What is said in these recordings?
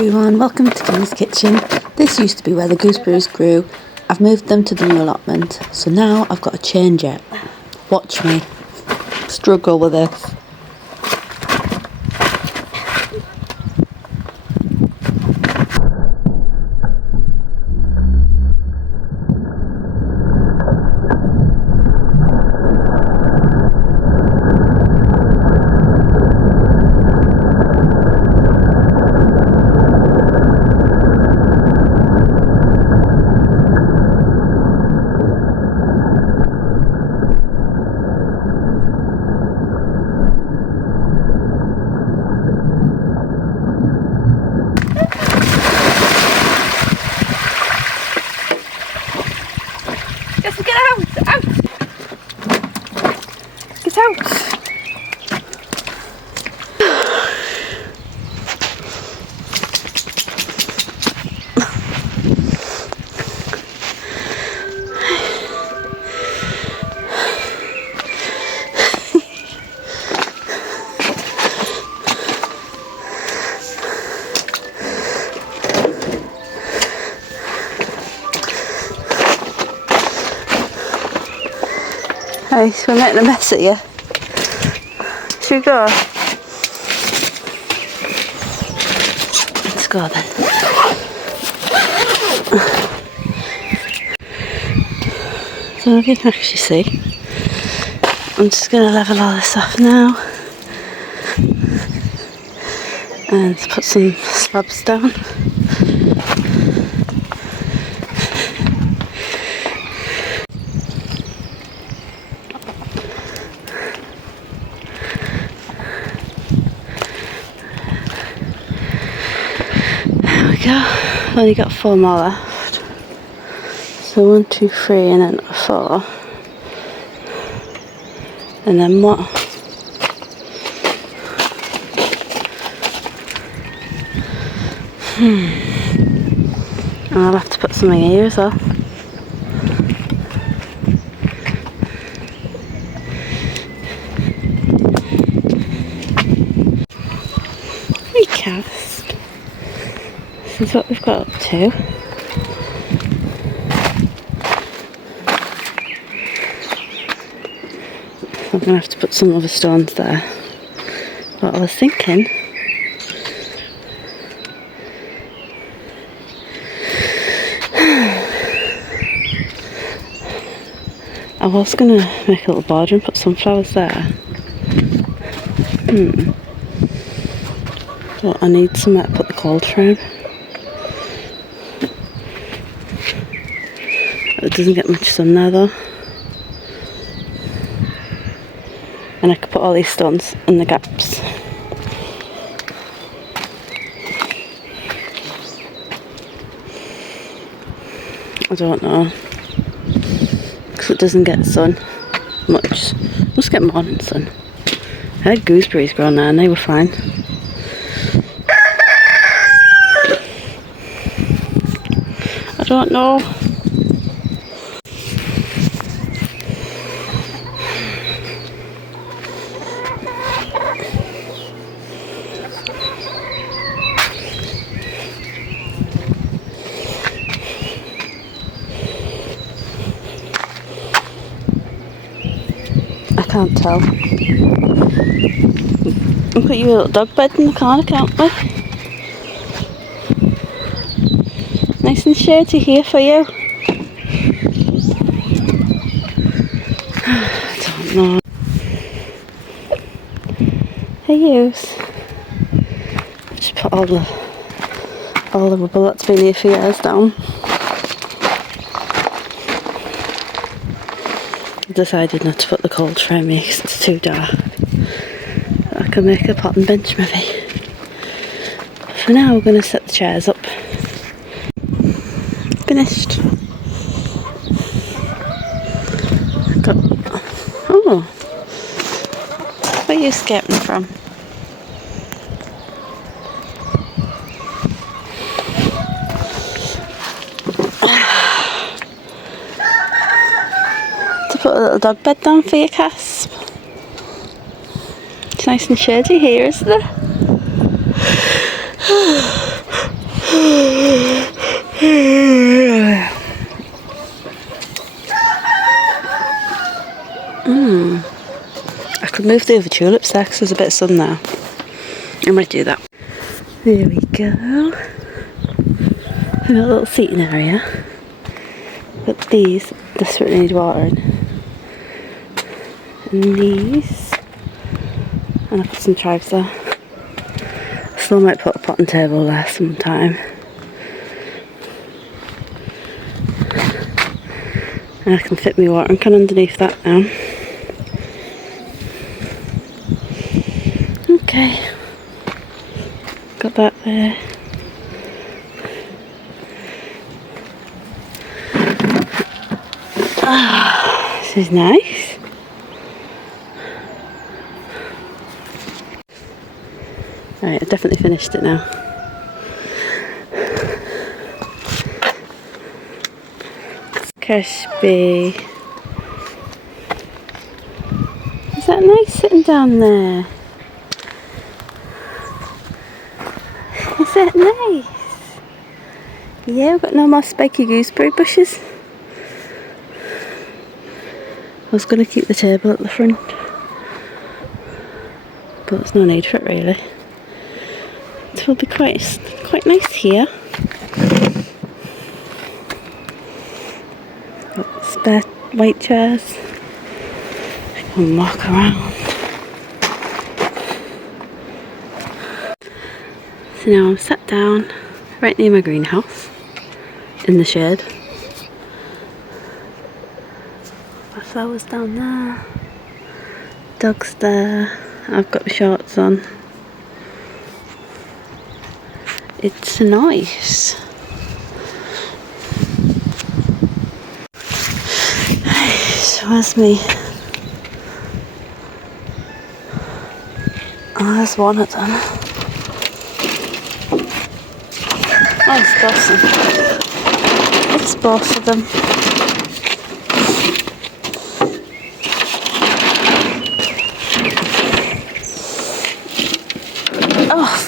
everyone, welcome to Kimmy's kitchen. This used to be where the gooseberries grew. I've moved them to the new allotment, so now I've got to change it. Watch me struggle with this. Get out! Out! Get out! Hey, so we're making a mess of you. Should we go? Let's go then. So if you can actually see, I'm just going to level all this off now and put some slabs down. I've only got 4 more left, so 1, 2, 3 and then 4, and then what? And I'll have to put something here as well. Recast. This is what we've got up to. I'm going to have to put some other stones there. But I was thinking, I was going to make a little border and put sunflowers there. But I need somewhere to put the cold frame. It doesn't get much sun there though. And I could put all these stones in the gaps. I don't know. Because it doesn't get sun much. It must get morning sun. I had gooseberries growing there and they were fine. I don't know. I can't tell. We'll put your little dog bed in the corner, can't we? Nice and shady here for you. I don't know. Hey yous. Just put all the rubble that's been here for years down. I decided not to put the cold frame here because it's too dark. I can make a pot and bench maybe. But for now we're going to set the chairs up. Finished. Oh, where are you escaping from? To put a little dog bed down for your Casp. It's nice and shady here, isn't it? move the other tulips there because there's a bit of sun there. I'm going to do that. There we go. We've got a little seating area. But these desperately need watering. And these. And I put some chives there. Still might put a pot and table there sometime. And I can fit my watering can underneath that now. Okay. Got that there. Ah, this is nice. Right, I've definitely finished it now. It's crispy. Is that nice sitting down there? Is that nice? Yeah, we've got no more spiky gooseberry bushes. I was going to keep the table at the front, but there's no need for it really. It will be quite nice here. Got spare white chairs. I can walk around. So now I'm sat down right near my greenhouse in the shade. My flowers down there. Dog's there. I've got my shorts on. It's nice. So where's me? Oh, there's one of them. Oh, it's both of them. It's both of them. Oh.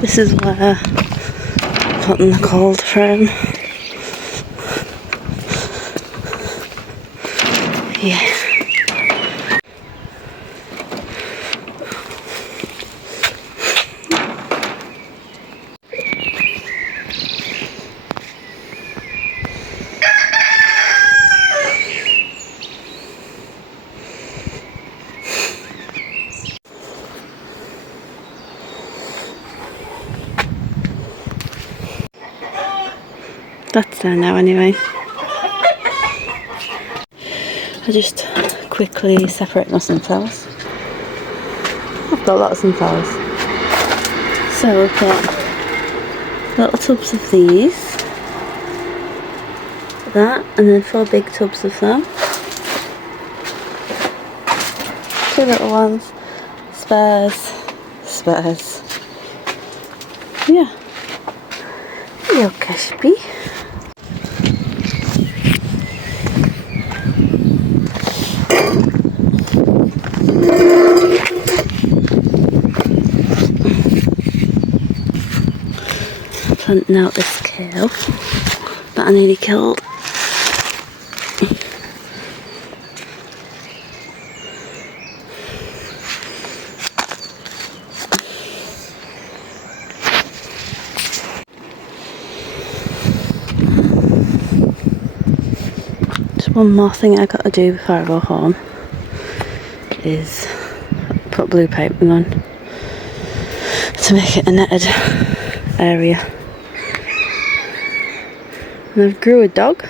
This is where I'm putting the cold frame. Yeah. That's there now anyway. I just quickly separate my sunflowers. I've got a lot of sunflowers. So I've got little tubs of these, that, and then 4 big tubs of them. 2 little ones, spares. Yeah. Hello, Cashby. Planting out this kale that I nearly killed. Just one more thing I got to do before I go home is put blue piping on to make it a netted area. And I've grew a dog.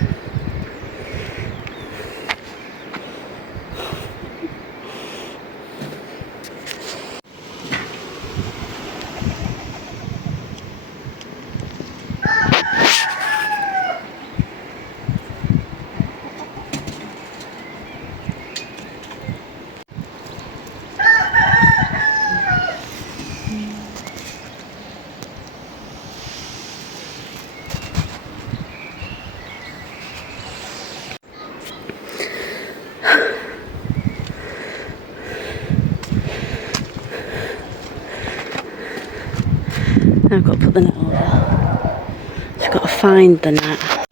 find the net.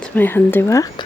It's my handiwork.